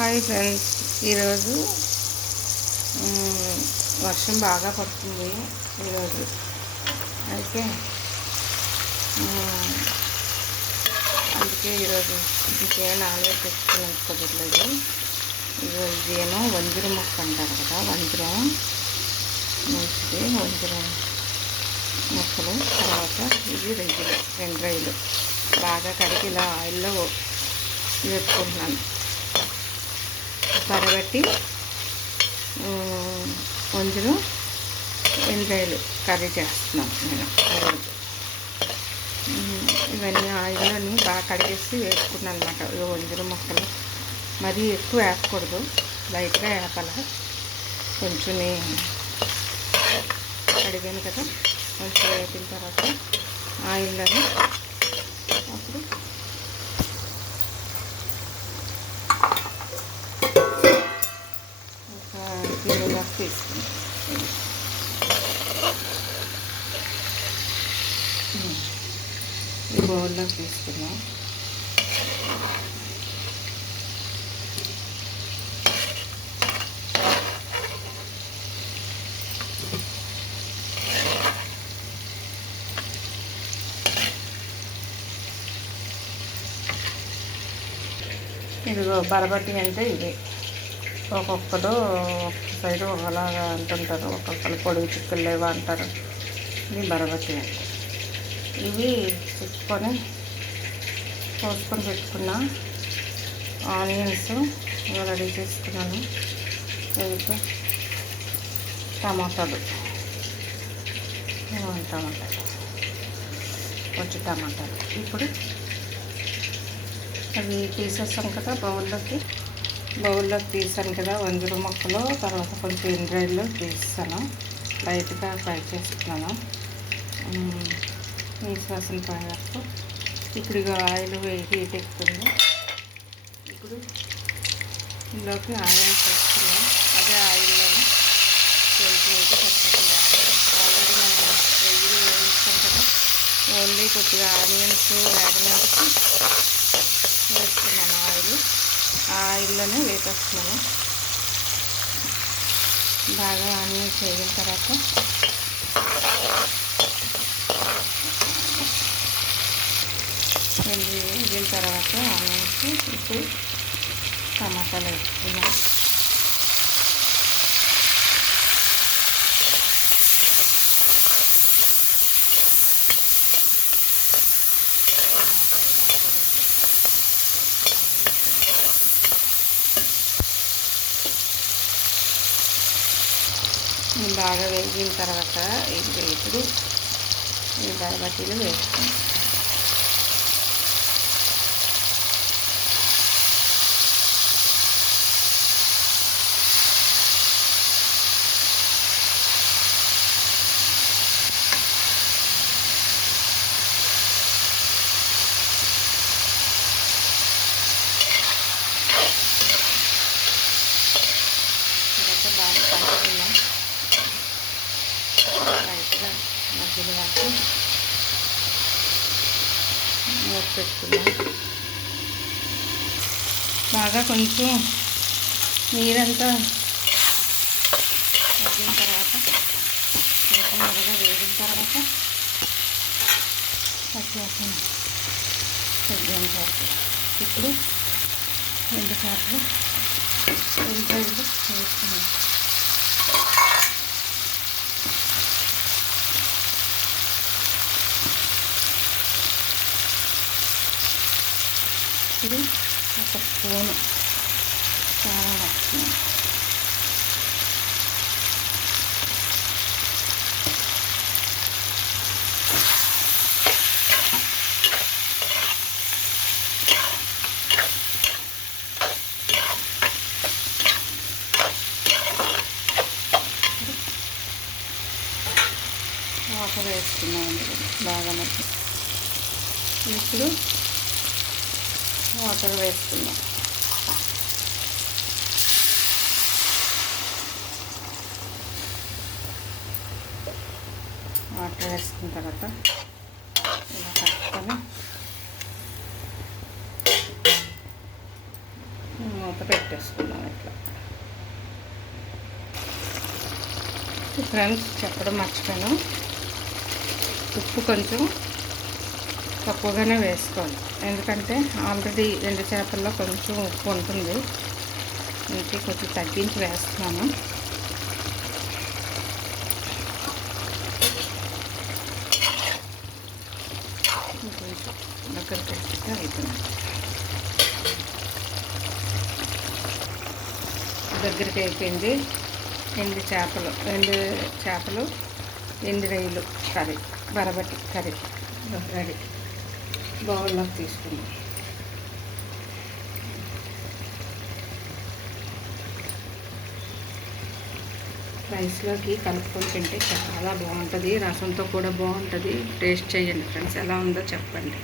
Hi friends. ఈరోజు వర్షం బాగా పడుతుంది ఈరోజు. అయితే అందుకే ఈరోజు ఇంకేం నాలుగు తెచ్చుకుని కుదరలేదు ఇగో ఇదేమో వంజర మొక్క అంటారు కదా వంజరం. మంచిది వంజరం మొక్కలు. తర్వాత ఇవి రైలు రెండు రైలు. బాగా కడిగి ఇలా ఆయిల్లో వేసుకుంటున్నాను పరబట్టి వంజులు ఎండ్రాయిలు కర్రీ చేస్తున్నాం నేను ఇవన్నీ ఆయిల్లోని బాగా కడిగేసి వేసుకున్నాను అనమాట వంజుల మొక్కలు. మరీ ఎక్కువ వేపకూడదు లైట్గా వేపాల? కొంచెం కడిగాను కదా. కొంచెం వేపిన తర్వాత ఆయిల్లోని ఈ బౌల్లోకి తీసుకున్నాం ఇదిగో బరబట్టి అంటే ఇది ఒక్కొక్కరు ఒక్క సైడు ఒకలాగా అంటుంటారు. ఒక్కొక్కరు పొడుగు చిక్కులు లేవా అంటారు. ఇది బరబట్టి ఇవి తెచ్చుకొని కోసుకొని పెట్టుకున్న ఆనియన్స్ ఇవి రెడీ చేసుకున్నాను. ఇంకా టమాటాలు. టమాటాలు. కొంచెం టమాటాలు. ఇప్పుడు అవి తీసేస్తాం కదా బౌల్లోకి. బౌల్లోకి తీసాను కదా వంజురు మొక్కలు తర్వాత కొంచెం ఎండ్రాయిలు తీస్తాను. లైట్గా ఫ్రై చేస్తున్నాను. ఈ శ్వాసన వరకు ఇప్పుడు ఇక ఆయిల్ హీట్ ఎక్కుతుంది. ఇప్పుడు ఇందులోకి ఆయిల్ వేసుకున్నాం అదే ఆయిల్లోనే కొంచెం అయితే సరిపోతుంది ఆయిల్ ఆల్రెడీ మనం వెయ్యి వేస్తాం కదా. ఓన్లీ కొద్దిగా ఆనియన్స్ వేగడానికి వేస్తున్నాను ఆయిల్. ఆయిల్లోనే వేపేస్తున్నాము బాగా ఆనియన్స్ వేగిన తర్వాత వెండి వేగిన తర్వాత ఆనియన్స్ ఇప్పుడు టమాటాలు వేసుకున్నాం బాగా వేగిన తర్వాత ఇది ఇప్పుడు ఈ బరబట్టీలు వేసుకుంటాం తర్వాత బాగా కలుపుకున్నాం లైట్గా మధ్యలో వేసి మూత పెట్టుకున్నాం. బాగా కొంచెం నీరంతా తగ్గిన తర్వాత కొంచెం మెరగా వేగిన తర్వాత పచ్చివాసన తగ్గిన తర్వాత ఇప్పుడు రెండు సార్లు ఉల్లిపాయలు వేసుకున్నాం ఇది ఒక స్పూను. చాలా నచ్చింది వాటర్ వేసుకున్నామండి బాగా నచ్చి ఇప్పుడు వాటర్ వేసుకుందాం. వాటర్ వేసుకున్న తర్వాత ఇలా కట్టుకొని మూత పెట్టేసుకుందాం ఇట్లా. ఫ్రెండ్స్ చెప్పడం మర్చిపోయాను. ఉప్పు కొంచెం తక్కువగానే వేసుకోవాలి. ఎందుకంటే ఆల్రెడీ ఎండు చేపల్లో కొంచెం ఉప్పు ఉంటుంది. ఇంటి కొంచెం తగ్గించి వేస్తున్నాను. కొంచెం దగ్గరికి వేస్తే అయిపోయింది. దగ్గరికి అయిపోయింది. ఎండు చేపలు ఎండు చేపలు ఎండు రొయ్యలు కర్రీ బరబట్టి కర్రీ రెడీ. బౌల్లోకి తీసుకుందాం. రైస్లోకి కలుపుకొని తింటే చాలా బాగుంటుంది రసంతో కూడా బాగుంటుంది. టేస్ట్ చేయండి ఫ్రెండ్స్ ఎలా ఉందో చెప్పండి.